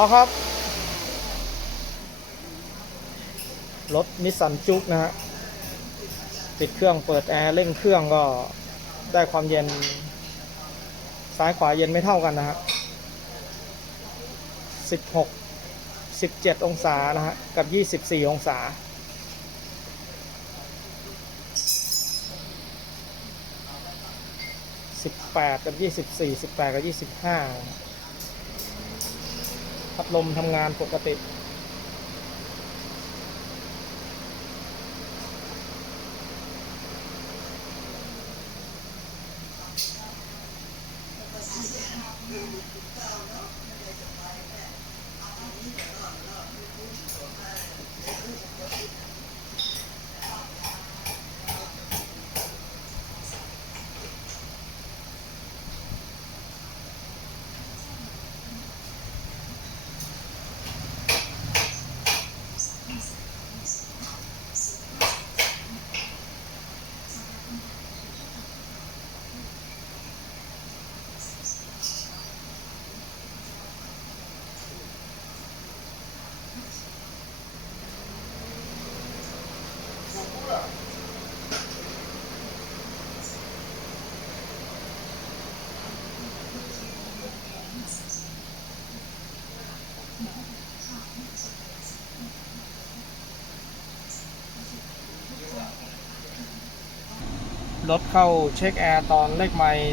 อครับ รถนิสสันจุกนะฮะปิดเครื่องเปิดแอร์เร่งเครื่องก็ได้ความเย็น ซ้ายขวาเย็นไม่เท่ากันนะฮะ16 17 องศานะฮะ กับ 24 องศา 18 กับ 24 18 กับ 25 พัดลมทำงานปกติ รถเข้าเช็คแอร์ตอนเลขไมล์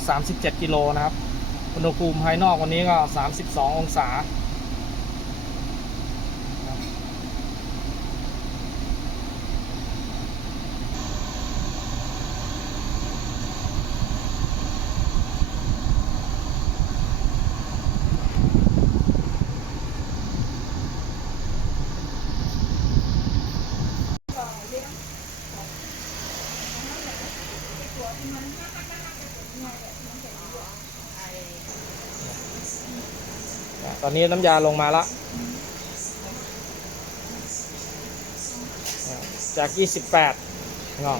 4,837 กิโลนะครับ อุณหภูมิภายนอกวันนี้ก็ 32 องศา อนนี้น้ำยาลงมาละจาก 28งอ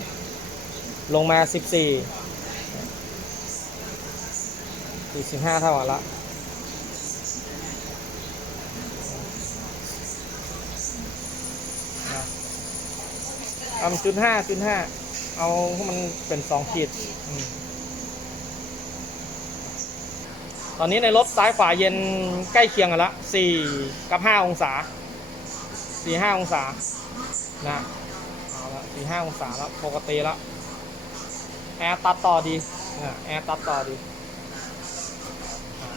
ลงมา 14 45 เท่ากันละเอาจุดห้าจุดห้าเอาให้มันเป็นสองขีดอืม ตอนนี้ในรถซ้ายขวาเย็นใกล้เคียงกันละสี่กับห้าองศาสี่ห้าองศานะเอาละสี่ห้าองศาแล้วปกติแล้วแอร์ตัดต่อดีนะแอร์ตัดต่อดี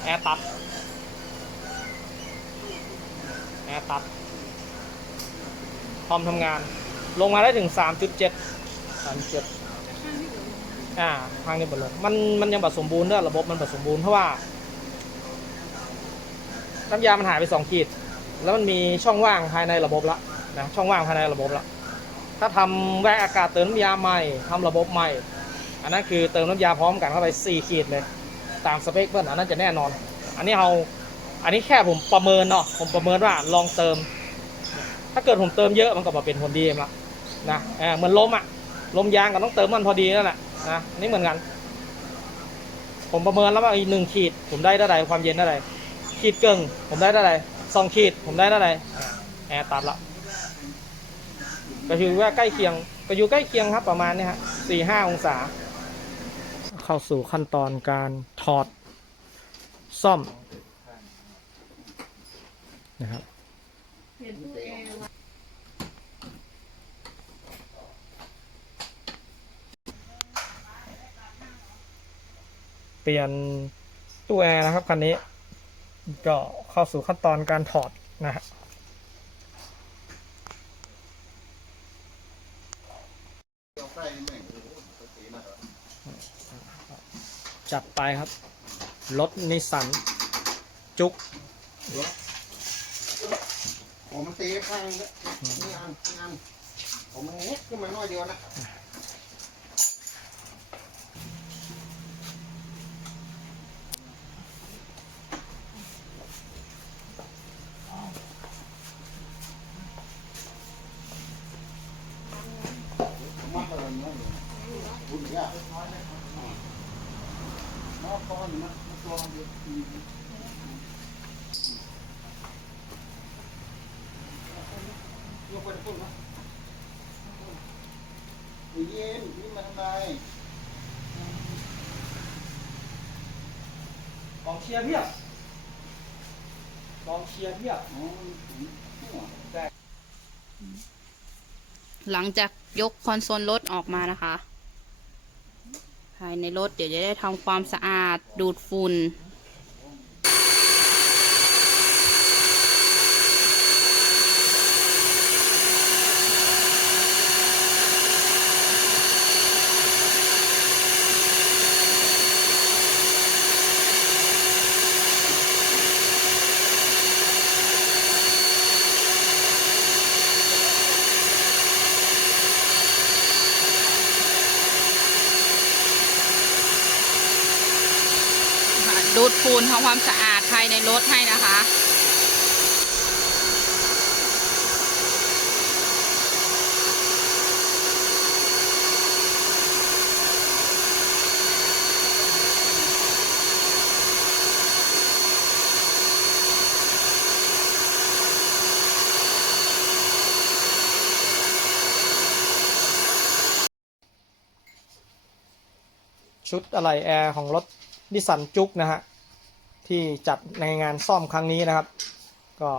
แอร์ตัดแอร์ตัดพร้อมทำงาน ลงมาได้ถึง 3.7 3.7อ่าทางนี้หมดเลยมันมันยังแบบสมบูรณ์ด้วยระบบมันแบบสมบูรณ์เพราะว่า น้ำยามันหายไปสองขีด แล้วมันมีช่องว่างภายในระบบละนะช่องว่างภายในระบบละถ้าทำแวกอากาศเติมน้ำยาใหม่ทำระบบใหม่ อันนั้นคือเติมน้ำยาพร้อมกันเข้าไปสี่ขีดเลย ตามสเปคเพื่อนอันนั้นจะแน่นอน อันนี้เอาอันนี้แค่ผมประเมินเนาะผมประเมินว่าลองเติม ถ้าเกิดผมเติมเยอะมันก็มาเป็นผลดีเองละนะเออเหมือนลมอะลมยางก็ต้องเติมมันพอดีนั่นแหละนะนนี่เหมือนกัน ผมประเมินแล้วว่าอีกหนึ่งขีด ผมได้เท่าไหร่ความเย็นเท่าไหร่ ขีดเกิงผมได้เท่าไหร่สองขีดผมได้เท่าไหร่แอร์ตัดละก็คือว่าใกล้เคียงก็อยู่ใกล้เคียงครับประมาณนี้ฮะสี่ห้าองศา เข้าสู่ขั้นตอนการถอดซ่อมนะครับเปลี่ยนตู้แอร์นะครับคันนี้ ก็เข้าสู่ขั้นตอนการถอดนะฮะจัดไปครับ รถนิสสัน จุกผมมันตีข้างนี่นี่อันนี่อันผมมันเน็ตขึ้นมาหน่อยเดียวนะ มัดอะไรเนี่ยบุญยากน้องก้อนนะตัวเดียว คุณนะเย็นนี่มันอะไรกองเชียร์เพียบกองเชียร์เพียบอ๋อหัวหลังจากยกคอนโซลรถออกมานะคะ ภายในรถเดี๋ยวจะได้ทำความสะอาดดูดฝุ่น ดูดฝุ่นทำความสะอาดภายในรถให้นะคะชุดอะไหล่แอร์ของรถ ดิสันจุกนะฮะที่จัดในงานซ่อมครั้งนี้นะครับ ก็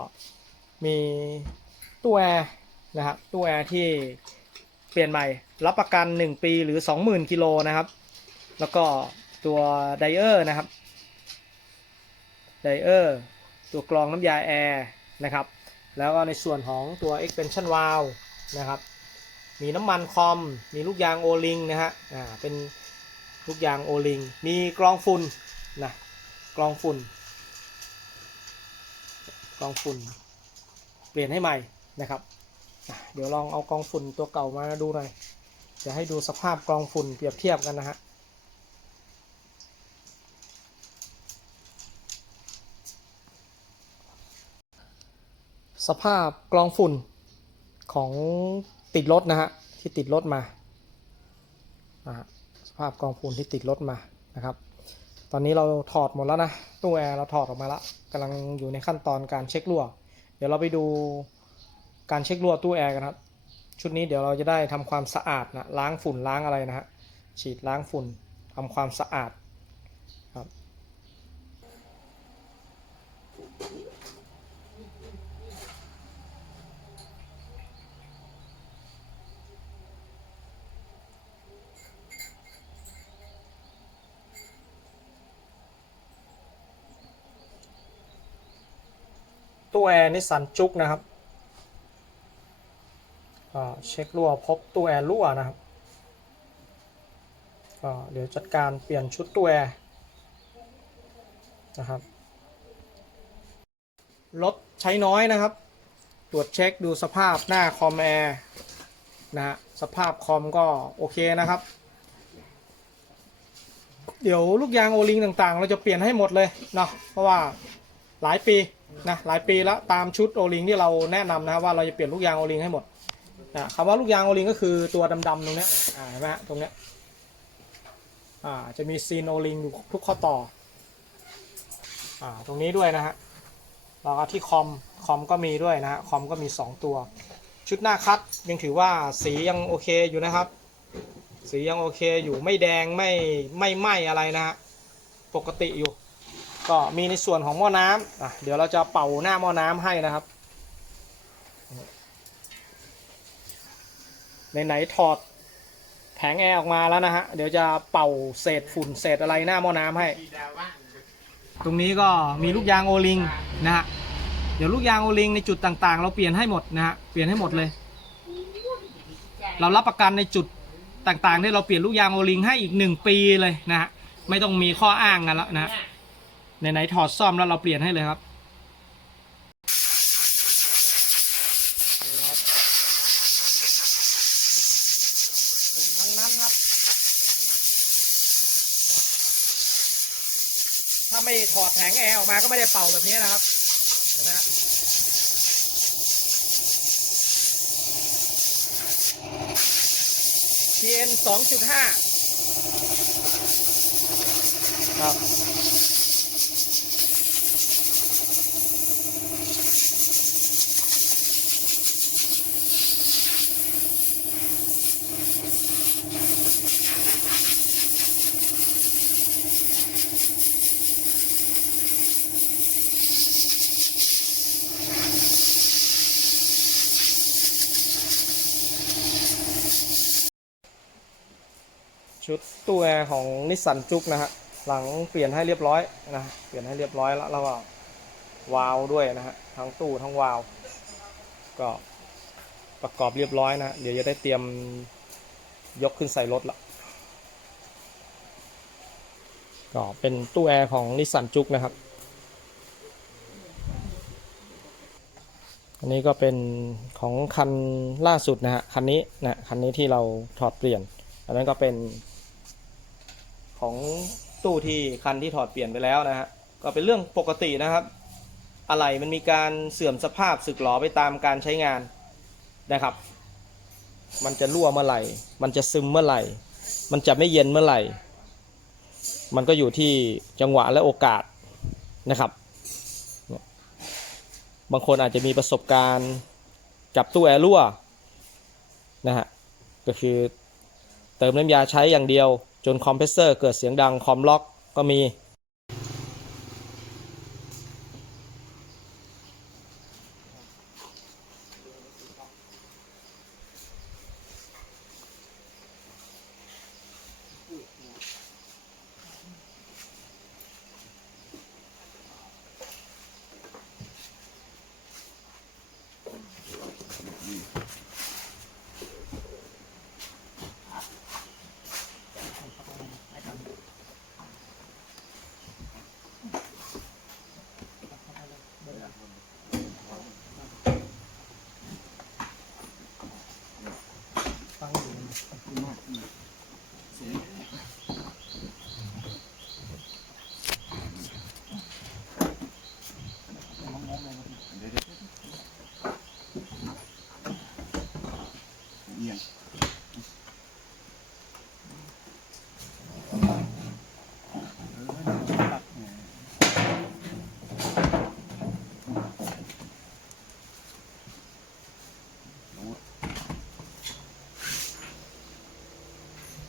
มีตู้แอร์นะครับตู้แอร์ที่เปลี่ยนใหม่รับประกัน 1 ปีหรือ 20,000กิโลนะครับ แล้วก็ตัวไดเออร์นะครับไดเออร์ตัวกรองน้ำยาแอร์นะครับ แล้วก็ในส่วนของตัว expansion valve นะครับ มีน้ำมันคอม มีลูกยางโอลิงนะฮะ อ่า เป็น ลูกยางโอลิง มีกรองฝุ่นนะกรองฝุ่นกรองฝุ่น เปลี่ยนให้ใหม่นะครับ เดี๋ยวลองเอากรองฝุ่นตัวเก่ามาดูหน่อยจะให้ดูสภาพกรองฝุ่นเปรียบเทียบกันนะฮะสภาพกรองฝุ่นของติดรถนะฮะที่ติดรถมานะฮะ ภาพกองฝุ่นที่ติดรถมานะครับ ตอนนี้เราถอดหมดแล้วนะตู้แอร์เราถอดออกมาแล้วกำลังอยู่ในขั้นตอนการเช็ครั่ว เดี๋ยวเราไปดูการเช็ครั่วตู้แอร์กันครับชุดนี้เดี๋ยวเราจะได้ทำความสะอาดนะล้างฝุ่นล้างอะไรนะฮะฉีดล้างฝุ่นทำความสะอาด ตู้แอร์นิสสันจุกนะครับก็เช็ครั่วพบตู้แอร์รั่วนะครับก็เดี๋ยวจัดการเปลี่ยนชุดตู้แอร์นะครับรถใช้น้อยนะครับ ตรวจเช็คดูสภาพหน้าคอมแอร์นะฮะสภาพคอมก็โอเคนะครับ เดี๋ยวลูกยางโอลิงต่างๆ เราจะเปลี่ยนให้หมดเลยเนาะเพราะว่าหลายปี นะหลายปีแล้วตามชุดโอลิงที่เราแนะนำนะว่าเราจะเปลี่ยนลูกยางโอลิงให้หมดนะคำว่าลูกยางโอลิงก็คือตัวดำๆตรงเนี้ยอ่าเห็นไหมฮะตรงเนี้ยอ่าจะมีซีนโอลิงอยู่ทุกข้อต่ออ่าตรงนี้ด้วยนะฮะแล้วก็ที่คอมคอมก็มีด้วยนะฮะคอมก็มี 2 ตัว ชุดหน้าคัดยังถือว่าสียังโอเคอยู่นะครับ สียังโอเคอยู่ไม่แดงไม่ไม่ไหมอะไรนะฮะปกติอยู่ ก็มีในส่วนของหม้อน้ำอะเดี๋ยวเราจะเป่าหน้าหม้อน้ำให้นะครับไหนๆถอดแผงแอร์ออกมาแล้วนะฮะเดี๋ยวจะเป่าเศษฝุ่นเศษอะไรหน้าหม้อน้ำให้ ตรงนี้ก็มีลูกยางโอลิงนะฮะเดี๋ยวลูกยางโอลิงในจุดต่างๆ เราเปลี่ยนให้หมดนะฮะเปลี่ยนให้หมดเลย เรารับประกันในจุดต่างๆที่เราเปลี่ยนลูกยางโอลิงให้อีกหนึ่งปีเลยนะฮะไม่ต้องมีข้ออ้างกันแล้วนะฮะ ไหนๆถอดซ่อมแล้วเราเปลี่ยนให้เลยครับเป็นทั้งนั้นครับถ้าไม่ถอดแผงแอร์ออกมาก็ไม่ได้เป่าแบบนี้นะครับเห็นไหมฮะ TN 2.5ครับ ชุดตู้แอร์ของนิสสันจุกนะฮะหลังเปลี่ยนให้เรียบร้อยนะเปลี่ยนให้เรียบร้อยแล้วแล้วก็วาล์วด้วยนะฮะทั้งตู้ทั้งวาล์วก็ประกอบเรียบร้อยนะเดี๋ยวจะได้เตรียมยกขึ้นใส่รถละก็เป็นตู้แอร์ของนิสสันจุกนะครับ อันนี้ก็เป็นของคันล่าสุดนะฮะคันนี้นะคันนี้ที่เราถอดเปลี่ยน อันนั้นก็เป็น ของตู้ที่คันที่ถอดเปลี่ยนไปแล้วนะฮะก็เป็นเรื่องปกตินะครับ อะไรมันมีการเสื่อมสภาพสึกหรอไปตามการใช้งานนะครับ มันจะรั่วเมื่อไหร่ มันจะซึมเมื่อไหร่ มันจะไม่เย็นเมื่อไหร่ มันก็อยู่ที่จังหวะและโอกาสนะครับ บางคนอาจจะมีประสบการณ์กับตู้แอร์รั่วนะฮะก็คือเติมน้ำยาใช้อย่างเดียว จนคอมเพรสเซอร์เกิดเสียงดังคอมล็อกก็มี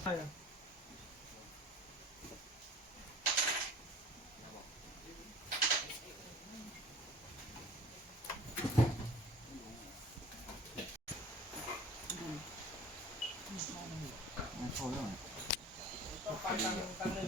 ไปกันกันหนึ่ง